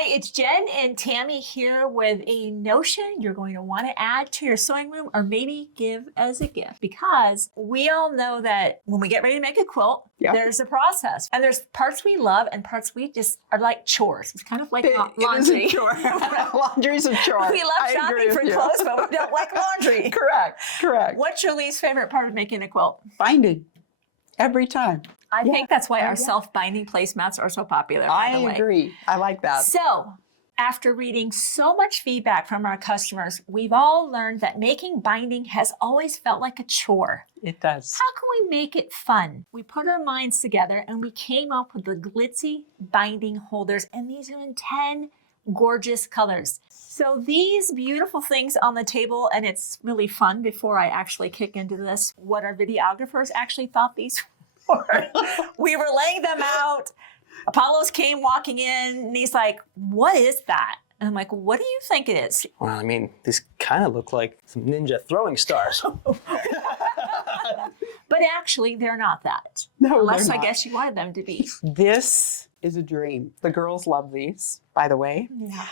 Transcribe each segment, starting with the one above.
Hi, it's Jen and Tammy here with a notion you're going to want to add to your sewing room or maybe give as a gift, because we all know that when we get ready to make a quilt, there's a process, and there's parts we love and parts we just are like chores. It's kind of like laundry. It is a chore. Laundry's a chore. We love shopping for clothes, but we don't like laundry. Correct. What's your least favorite part of making a quilt? Binding. Every time. I think that's why our self-binding placemats are so popular, by the way. I agree. I like that. So, after reading so much feedback from our customers, we've all learned that making binding has always felt like a chore. It does. How can we make it fun? We put our minds together and we came up with the Glitzy Binding Holders, and these are in 10 gorgeous colors. So these beautiful things on the table, and it's really fun before I actually kick into this, what our videographers actually thought these were. We were laying them out. Apollos came walking in and he's like, what is that? And I'm like, what do you think it is? Well, I mean, these kind of look like some ninja throwing stars. But actually, they're not that. No, unless I guess you wanted them to be. This is a dream. The girls love these, by the way. Yeah.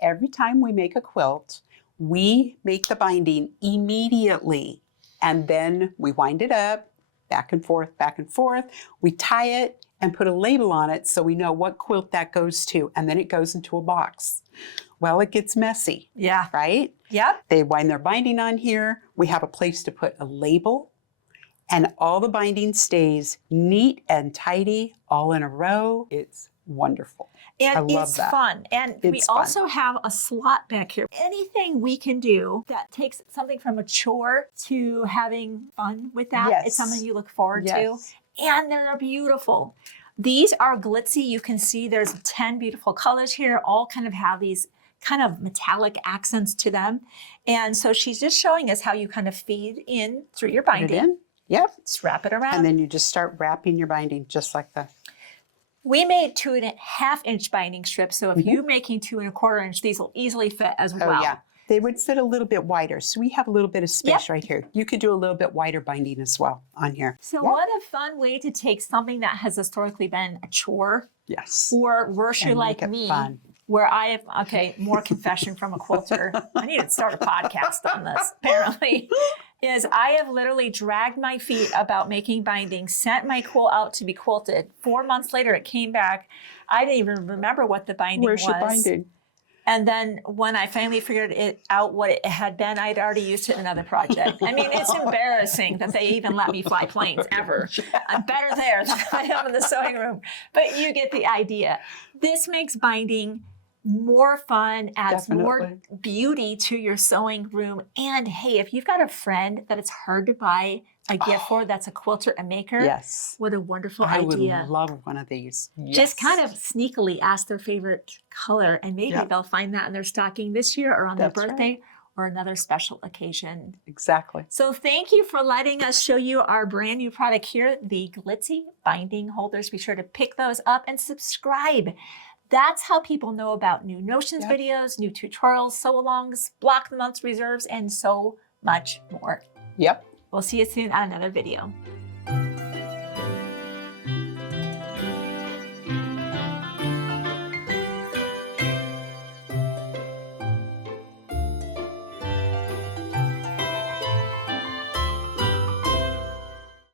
Every time we make a quilt, we make the binding immediately, and then we wind it up, back and forth, back and forth. We tie it and put a label on it so we know what quilt that goes to, and then it goes into a box. Well, it gets messy. Yeah. Right? Yep. They wind their binding on here. We have a place to put a label, and all the binding stays neat and tidy, all in a row. It's wonderful. And it's fun. And we also have a slot back here. Anything we can do that takes something from a chore to having fun with that, it's something you look forward to. And they're beautiful. These are glitzy. You can see there's 10 beautiful colors here, all kind of have these kind of metallic accents to them. And so she's just showing us how you kind of feed in through your binding. Put it in. Yep. Just wrap it around. And then you just start wrapping your binding just like that. We made 2.5-inch binding strips, so if you're making 2 1/4 inch, these will easily fit as well. Oh yeah, they would fit a little bit wider, so we have a little bit of space right here. You could do a little bit wider binding as well on here. So what a fun way to take something that has historically been a chore, or worse, you're like me, where I have, more confession from a quilter. I need to start a podcast on this, apparently. Is I have literally dragged my feet about making binding, sent my quilt out to be quilted. 4 months later, it came back. I didn't even remember what the binding was. Where's your binding? And then when I finally figured it out what it had been, I'd already used it in another project. I mean, it's embarrassing that they even let me fly planes ever. I'm better there than I am in the sewing room. But you get the idea. This makes binding more fun, adds more beauty to your sewing room. And hey, if you've got a friend that it's hard to buy a gift for, that's a quilter and maker, what a wonderful idea. I would love one of these. Just kind of sneakily ask their favorite color, and maybe they'll find that in their stocking this year or on their birthday or another special occasion. Exactly. So thank you for letting us show you our brand new product here, the Glitzy Binding Holders. Be sure to pick those up and subscribe. That's how people know about new Notions videos, new tutorials, sew-alongs, block the month's reserves, and so much more. Yep. We'll see you soon on another video.